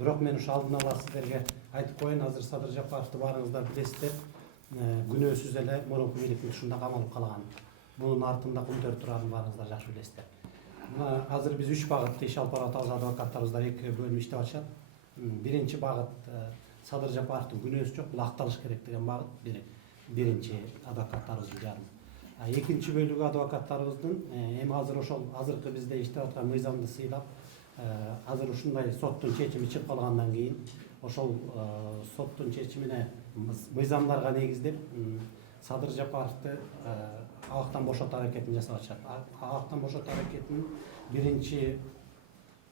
Бирок мен ушу алдын ала сиздерге айтып коеюн, азыр Садыр Жапаровду баарыңыздар билесиздер. Күнөөсүз эле мурунку бийликтин ушунда камалып калган. Бунун артында кумтөр туранын баарыңыздар жакшы билесиздер. Мына азыр биз 3 багытта иш алып барып атабыз, адвокаттарыбыздар 2 бөлүм иштеп атышат. Биринчи багыт Садыр Жапаровдун күнөөсү жок, бул акталыш керек деген багыт биринчи адвокаттарыбыздын жарымы. Экинчи бөлүгү адвокаттарыбыздын эми азыр ошол азыркы бизде иштеп аткан мыйзамды сыйлап, азыр ушундай соттун чечими чыгып калгандан кийин ошол соттун чечимине мыйзамдарга негиздеп Садыр Жапаровду абактан бошотуу аракетин жасап атышат. Абактан бошотуу аракетинин биринчи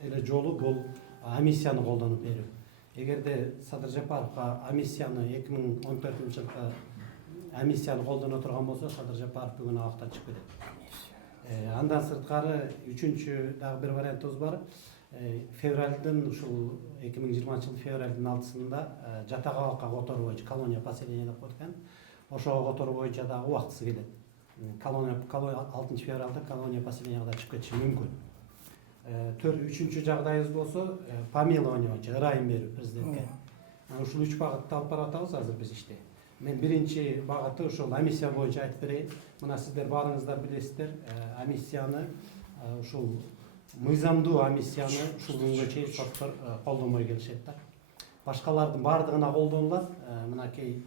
эле жолу бул амиссияны колдонуп берүү. Эгерде Садыр Жапаровго амиссияны 2014-жылкы амиссияны колдоно турган болсо, Садыр Жапаров бүгүн абактан чыгып кетет. Андан сырткары үчүнчү дагы бир вариантыбыз бар. Февралдын ушул 2020-жылдын февралдын 6-сында жатак абакка которуу боюнча колония поселения деп коет экен. Ошого которуу боюнча дагы убактысы келет. 6 февралда колония поселенияга чыгып кетиши мүмкүн. Үчүнчү жагдайыбыз болсо помилование боюнча ырайым берүү президентке. Ушул 3 багытты алып барып атабыз азыр биз иште. Мен биринчи багыты ушул амиссия боюнча айтып берейин. Мына сиздер баарыңыздар билесиздер, амиссияны ушул мыйзамдуу амиссияны ушул күнгө чейин соттор колдонбой келишет да. Башкалардын баардыгына колдонулат. Мынакей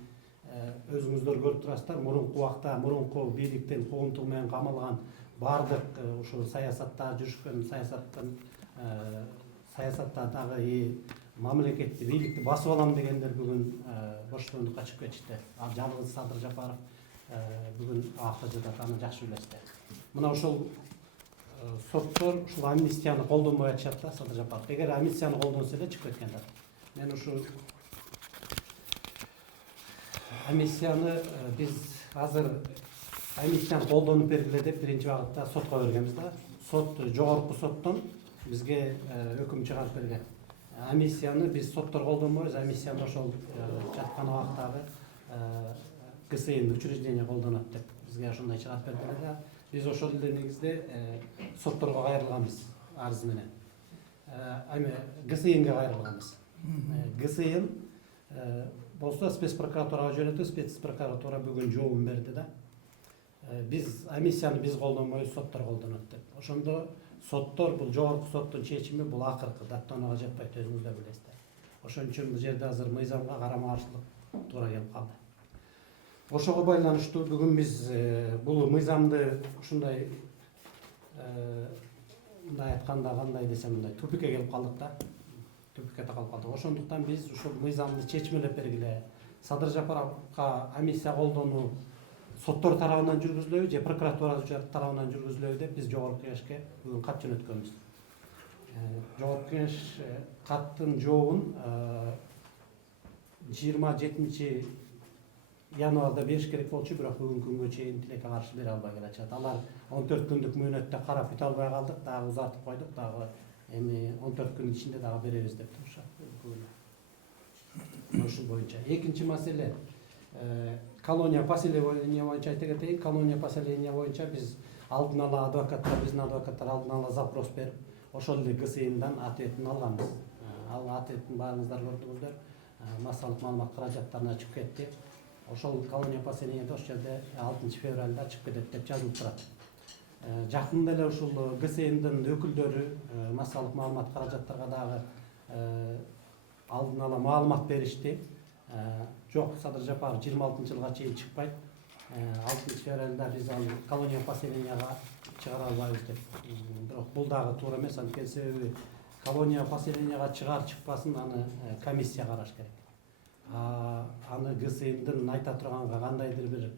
өзүңүздөр көрүп турасыздар, мурунку убакта мурунку бийликтин куугунтугу менен камалган баардык ушул саясатта жүрүшкөн саясатта дагы мамлекетти бийликти басып алам дегендер бүгүн боштондукка чыгып кетишти. Жалгыз Садыр Жапаров бүгүн абакта жатат, аны жакшы билесиздер. Мына ошол соттор ушул амнистияны колдонбой атышат да Садыр Жапаров. Эгер амнистияны колдонсо эле чыгып кеткендер. Мен ушул амнистияны биз азыр амнистияны колдонуп бергиле деп биринчи багытта сотко бергенбиз да. Сот жогорку соттон бизге өкүм чыгарып берген. Амнистияны биз соттор колдонбойбуз, амнистияны ошол жаткан абактагы ГСИН учреждение колдонот деп бизге ошондой чыгарып бердилер да. Биз ошол эле негизде сотторго кайрылганбыз арыз менен. ГСИНге кайрылганбыз. ГСИН болсо спецпрокуратурага жөнөтүп, спецпрокуратура бүгүн жообун берди да. Биз амнистияны биз колдонбойбуз, соттор колдонот деп. Ошондо соттор бул жогорку соттун чечими бул акыркы даттоонуга жатпайт, өзүңүздөр билесиздер. Ошон үчүн бул жерде азыр мыйзамга карама каршылык туура келип калды. Ошого байланыштуу бүгүн биз бул мыйзамды ушундай мындай айтканда кандай десем, мындай тупикке келип калдык да. Тупикке такалып калдык. Ошондуктан биз ушул мыйзамды чечмелеп бергиле. Садыр Жапаровго амнистия колдонуу соттор тарабынан жүргүзүлөбү же прокуратура тарабынан жүргүзүлөбү деп биз жогорку кеңешке бүгүн кат жөнөткөнбүз. Жогорку кеңеш каттын жообун 27 январда бериш керек болчу, бирок бүгүнкү күнгө чейин тилекке каршы бере албай келатышат. Алар 14 күндүк мөөнөттө карап бүтө албай калдык, дагы узартып койдук, дагы эми 14 күн ичинде дагы беребиз деп турушат. Ушул боюнча. Экинчи маселе колония поселения боюнча айта кетейин. Колония поселения боюнча биз алдын ала адвокаттар, биздин адвокаттар алдын ала запрос берип, ошол эле ГСИНдан ответин алганбыз. Ал ответтин баарыңыздар көрдүңүздөр. Массалык маалымат каражаттарына чыгып кетти. Ошол колония поселенияда ошол жерде 6 февралда чыгып кетет деп жазылып турат. Жакында эле ушул ГСИНдин өкүлдөрү массалык маалымат каражаттарга дагы алдын ала маалымат беришти. Жок, Садыр Жапаров 26-жылга чейин чыкпайт. 6 февралда биз ал колония поселенияга чыгара албайбыз деп. Бирок бул дагы туура эмес, анткени себеби колония поселенияга чыгар чыкпасын аны комиссия караш керек. Аны ГСИНдин айта турганга кандайдыр бир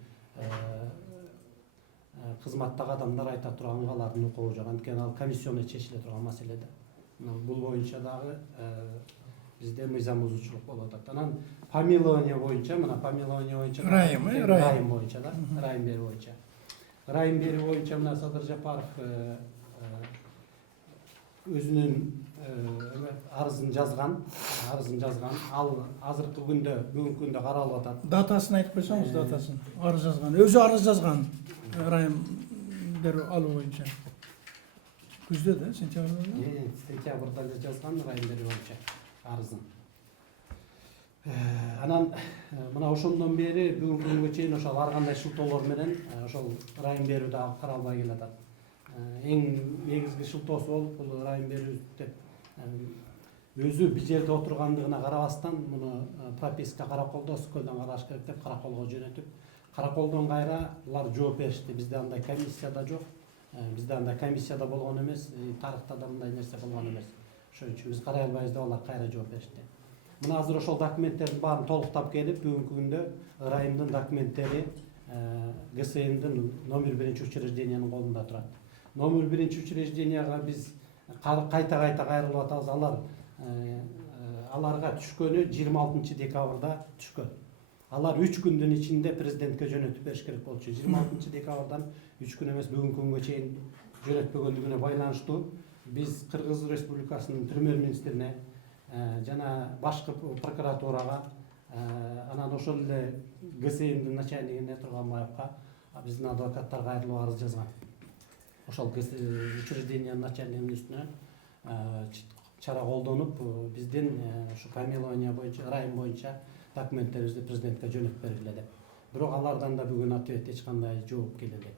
кызматтагы адамдар айта турганга алардын укугу жок. Анткени ал комиссионный чечиле турган маселе да. Бул боюнча дагы бизде мыйзам бузуучулук болуп атат. Анан помилование боюнча, мына помилование боюнча ырайым боюнча да, ырайым берүү боюнча. Ырайым берүү боюнча мына Садыр Жапаров өзүнүн арызын жазган. Ал азыркы күндө, бүгүнкү күндө каралып атат. Датасын айтып койсоңуз, датасын. Арыз жазган. Өзү арыз жазган. Ырайым берүү алуу боюнча. Күздө да, сентябрда. Сентябрда эле жазган ырайым берүү боюнча. арызын. Анан мына ошондон бери бүгүнкү күнгө чейин ошол ар кандай шылтоолор менен ошол ырайым берүү дагы каралбай келатат. Эң негизги шылтоосу болуп бул ырайым берүү деп өзү бир жерде отургандыгына карабастан муну прописка караколдо Ысык-Көлдөн караш керек деп караколго жөнөтүп, караколдон кайра булар жооп беришти. Бизде андай комиссия да жок. Бизде андай комиссия да болгон эмес, тарыхта да мындай нерсе болгон эмес. Ошон үчүн биз карай албайбыз деп алар кайра жооп беришти. Мына азыр ошол документтердин баарын толуктап келип, бүгүнкү күндө ырайымдын документтери ГСМдин номер 1 учреждениянын колунда турат. Номер 1 учрежденияга биз кайта кайрылып атабыз. Аларга түшкөнү 26 декабрда түшкөн. Алар 3 күндүн ичинде президентке жөнөтүп бериш керек болчу. 26 декабрдан 3 күн эмес бүгүнкү күнгө чейин жөнөтпөгөндүгүнө байланыштуу биз Кыргыз Республикасынын премьер-министрине жана башкы прокуратурага, анан ошол эле ГСМдин начальнигине Турганбаевка биздин адвокаттар кайрылып арыз жазган. Ошол учреждениянын начальнигинин үстүнө чара колдонуп, биздин ушу помилование боюнча, ырайым боюнча документтерибизди президентке жөнөтүп бергиле деп. Бирок алардан да бүгүн ответ эч кандай жооп келе элек.